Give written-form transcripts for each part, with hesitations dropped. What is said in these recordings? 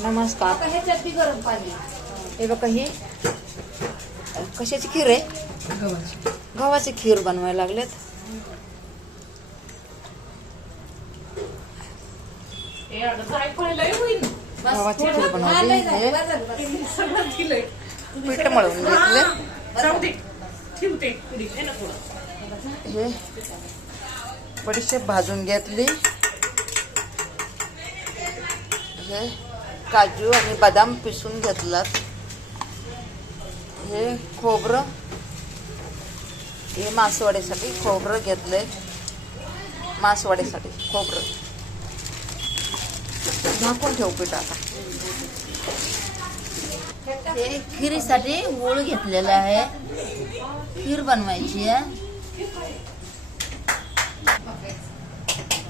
नमस्कार. ह्याच्यात बी गरम पाणी. हे बघा ही कशाची खीर आहे? गव्हाची खीर बनवायला लागलेत. गव्हाची खीर बनवली. पीठ मळून घेतले. हे बडीशेप भाजून घेतली. हे काजू आणि बदाम पिसून घेतलात. हे खोबरं, हे मासवडीसाठी खोबरं घेतलंय. मासवडीसाठी खोबरं झाकून ठेवू पीठ. आता हे खिरीसाठी गूळ घेतलेला आहे. खीर बनवायची आहे.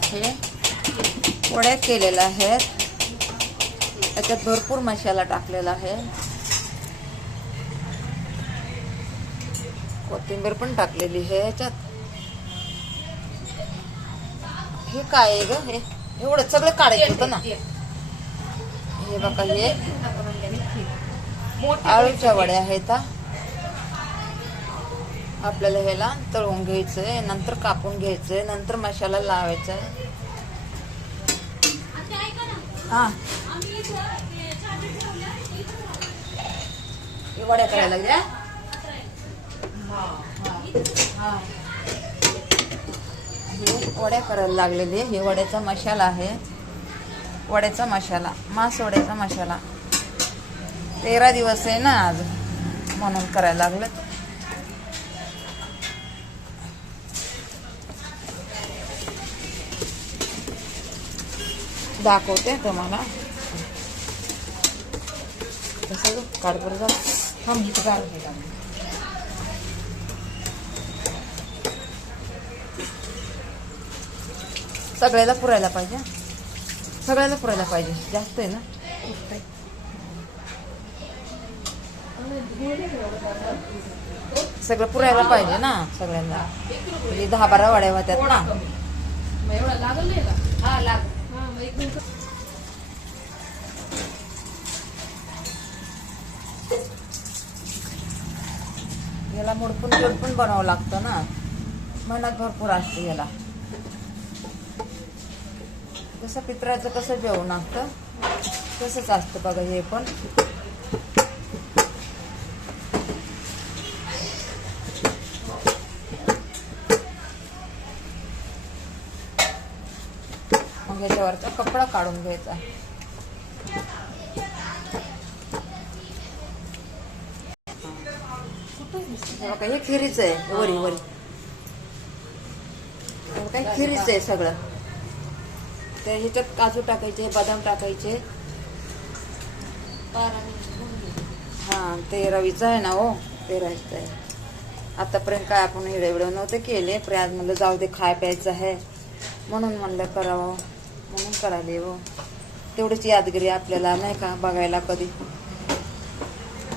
हे वड्या केलेल्या आहेत. त्याच्यात भरपूर मसाला टाकलेला आहे. कोथिंबीर पण टाकलेली आहे याच्यात. हे काय आहे ग? हे एवढं सगळं काढायचं होतं ना. हे बघा हे आळूच्या वड्या आहेत. आपल्याला ह्याला तळून घ्यायचंय, नंतर कापून घ्यायचंय, नंतर मसाला लावायचा आहे. हा वड्या करायला लागल्या. हे वड्या करायला लागलेले. हे वड्याचा मसाला आहे. वड्याचा मसाला, मास वड्याचा मसाला. 13 दिवस आहे ना आज, म्हणून करायला लागलेत. दाखवते तुम्हाला. कसं काढ बरं जा. थांब इथं काढ. सगळ्याला पुरायला पाहिजे. सगळ्याला पुरायला पाहिजे. जास्त आहे ना. सगळं पुरायला पाहिजे ना सगळ्यांना. 10-12 वड्या होत्यात ना. याला मोडपून तोडपून बनावं लागतं ना. मेहनत भरपूर असते याला. जसं पितराचं कसं जेवण असतं तसंच असतं बघा हे पण. मग याच्यावरचा कपडा काढून घ्यायचा. बघा हे खिरीच आहे. वरी वरी काय खिरीच आहे सगळं. तर ह्याच्यात काजू टाकायचे, बदाम टाकायचे. हा ते रवीचं आहे ना. हो ते राहायचं आहे. आतापर्यंत काय आपण हिडे नव्हते केले. पण आज म्हणलं जाऊ दे, खाय प्यायचं आहे म्हणून म्हणलं करावं, म्हणून करायले. हो तेवढीच यादगिरी आपल्याला नाही का बघायला,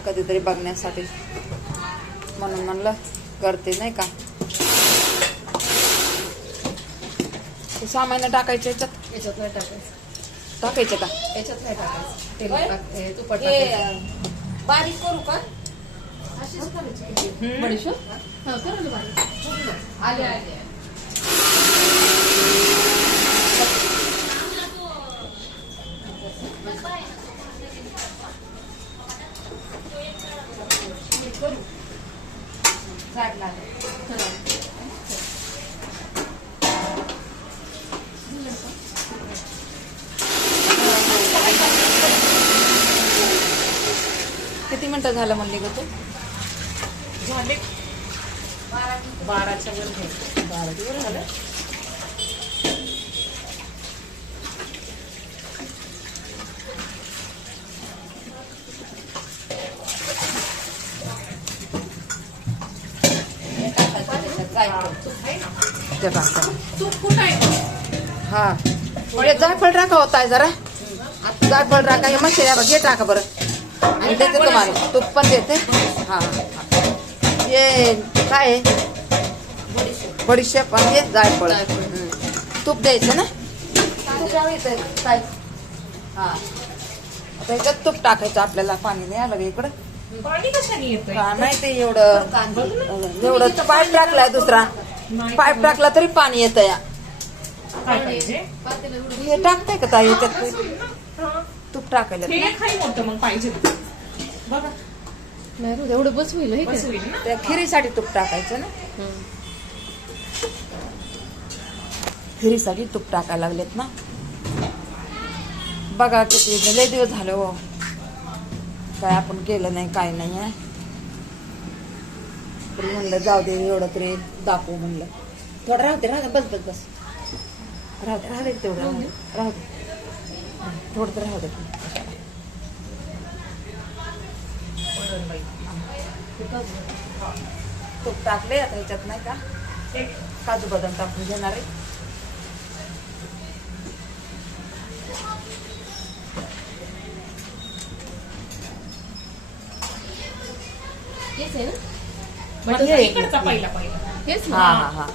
कधीतरी बघण्यासाठी म्हणून म्हणलं करते नाही का. सामान टाकायचं याच्यात. नाही टाकायचं. टाकायचं का? याच्यात नाही टाकायचं. तुपात बारीक करू का? अशीच करायची. बडीशेप करू बारीक. आले आले. किती मिनिटं झालं म्हणली ग तू? झाले 12च्या वर. 12 झालं. हा जायफळ टाका होता जरा. जायफळ टाका. हे मसाला घे टाका बरं. आणि देते तुम्हाला तूप पण देते. हा हे काय आहे? बडीशेप आणि जायफळ. तूप द्यायचं ना. काय हा आता ह्याच्यात तूप टाकायचं आपल्याला, पाणी नाही आलं इकडं. पाणी कशाने येतंय? काय माहिती एवढं पाईप टाकलाय दुसरा, नाही. पाईप टाकला तरी पाणी येतं या. काय पाहिजे? हे टाकताय का ताई ह्याच्यात हा. तूप टाकायला? हे खाई मोठं मग पाहिजे बघा. नाही एवढं बस होईल हे बस होईल ना. त्या खिरीसाठी तूप टाकायचं ना, खिरीसाठी तूप टाकायला लागलेत ना. बघा किती लय दिवस झाले हो, काय आपण केलं नाही, काय नाही आहे. तरी म्हणलं जाऊ दे, एवढं तरी दाखवू म्हणलं. थोडं राहू दे, राहू दे, बस बस बस, राहू दे तेवढं, राहू दे थोडं तर राहू दे. तूप टाकले आता ह्याच्यात नाही का, काजू बदाम टाकून घेणार आहे. हेच आहे ना? म्हणजे हे- इकडचा पहिला. हेच हा ना? हा हा.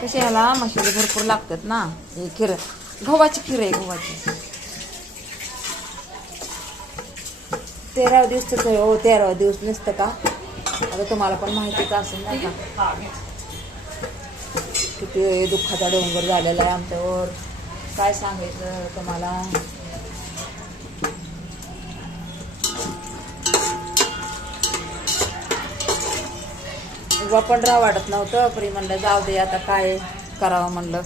कशी ह्याला मसाले भरपूर लागतात ना. हे खीर गव्हाची खीर आहे, गव्हाची. 13 दिवसच आहे हो, 13 दिवस नसतं का? आता तुम्हाला पण माहितीच असेल नाही का, किती दुःखाचा डोंगर झालेला आहे आमच्यावर. काय सांगायचं तुम्हाला. उभा पण राहा वाटत नव्हतं, परी म्हणलं जाऊ दे आता काय करावं म्हणलं.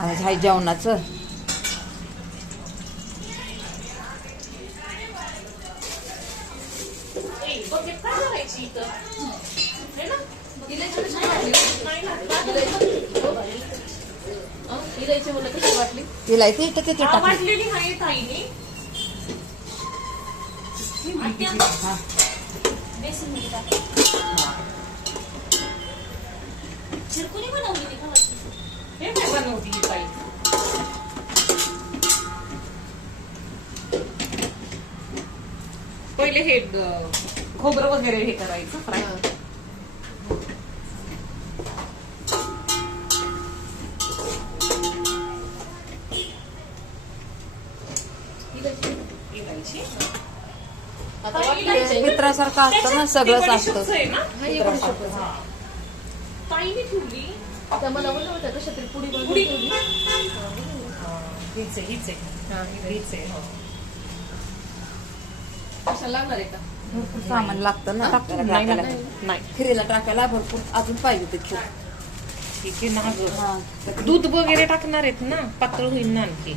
आज हाय जेवणाचं. इलायची मला कशी वाटली? तिला इथे इथं तिथे टाकली. वाटलेली आहे ताईने. हा. हे काय बनवली ही ताई? पहिले हे खोबरं वगैरे हे करायचं फ्राय. इलायची. आता वाटली मित्रासारखं असतं ना, सगळंच असतं. आहे ना? हा, हे पण शकतो. हा. ताईने ठेवली. आता मला बोललं होतं कशा तरी पुडी बनवून पुडी. ठेवली. हीच आहे. हा, हीच आहे. हो. कशाला लागणार आहे का? भरपूर सामान लागतं ना त्याला नाही टाकायला. नाही. खिरीला टाकायला भरपूर अजून पाहिजे ते खूप. ठीक आहे ना गं. हा. दूध वगैरे टाकणार आहेत ना, पातळ होईल ना आणखी.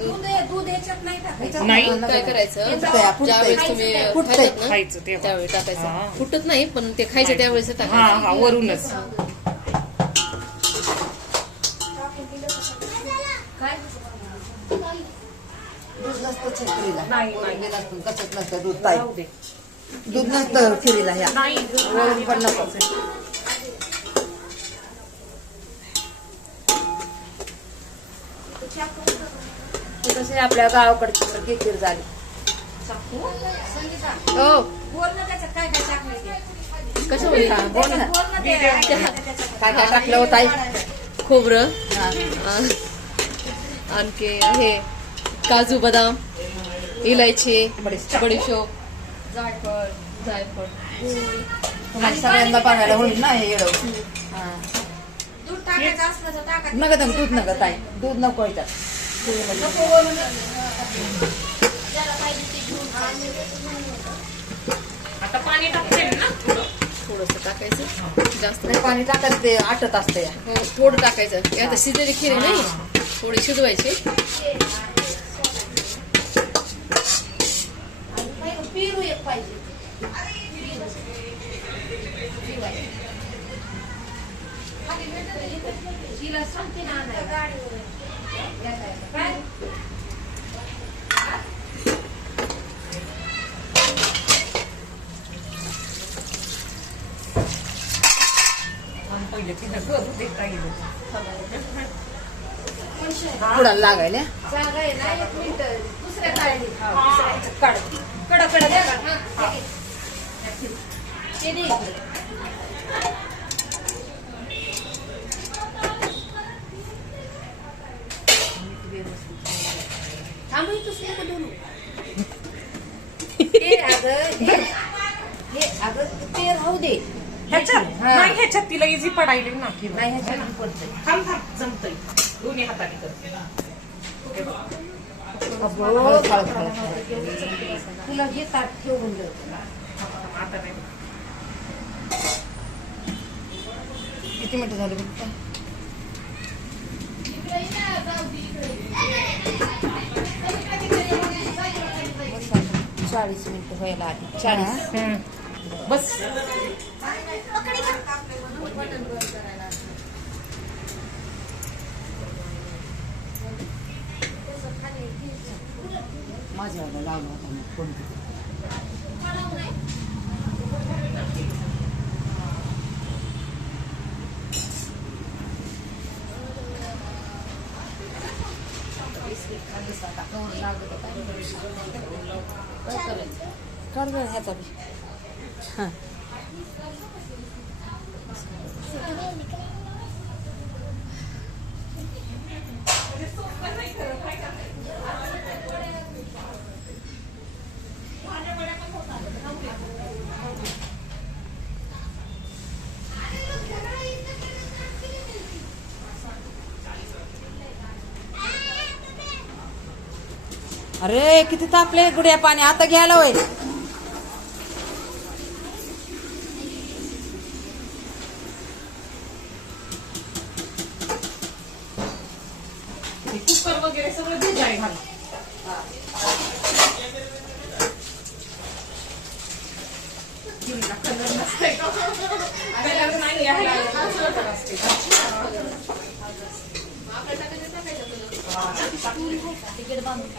नाही. काय करायचं? फुटतंय, फुटतंय. ज्यावेळेस तुम्ही फुटतंय. खायचं ना, खायचं तेव्हा. त्यावेळी टाकायचं. हा. फुटत नाही पण ते खायचं त्यावेळेस हा टाकायचं. हा वरूनच. दूध नसतं खिरीला. नाही. वरून नसतं, कशात नसतं दूध ताई. जाऊ दे. दूध नसतं खिरीला ह्या. नाही. वरून पण नको. ते कसे आपल्या गावाकडची सारखी खीर झाली. हो कसं होईल? हा, बोल ना. काय काय टाकलं होत आई? खोबरं, हा. आणखी हे काजू बदाम, इलायची, बडीशेप. बडीशोप, जायफळ. तुम्हाला सगळ्यांना बघायला होईल ना हे येडं. हा. नका तर दूध नका ताई, दूध नको याच्यात. आता पाणी टाकते ना थोडं. थोडंसं टाकायचं, जास्त नाही पाणी टाकायचं, ते आटत असतं या. हो, थोडं टाकायचं. हे आता शिजलेली खीर आहे नाही, थोडी शिजवायची. आणि पहिले तिथं गं देता येईल. पुढाला लागायला. ह्याच्यात हा. नाही, ह्याच्यात तिला इझी पडायली ना फिरवून. नाही ह्याच्यात पडतंय. थांब थांब जमतंय दोन्ही हाताने करते. हे बघ. तुला घे ताट ठेवून दे. आता नाही. किती मिनिटं झाली बघ. 40 मिनिटं व्हायला आली. 40. बस माझ्याला लावला होता मी फोन. कर दे ह्याचा बी. हां. अरे किती तापले गुड्या पाणी आता घ्यायला होय. कुकर वगैरे सगळं भिजाय घाल. कलर नसते कलर नाही आहे. तिकीट बांधून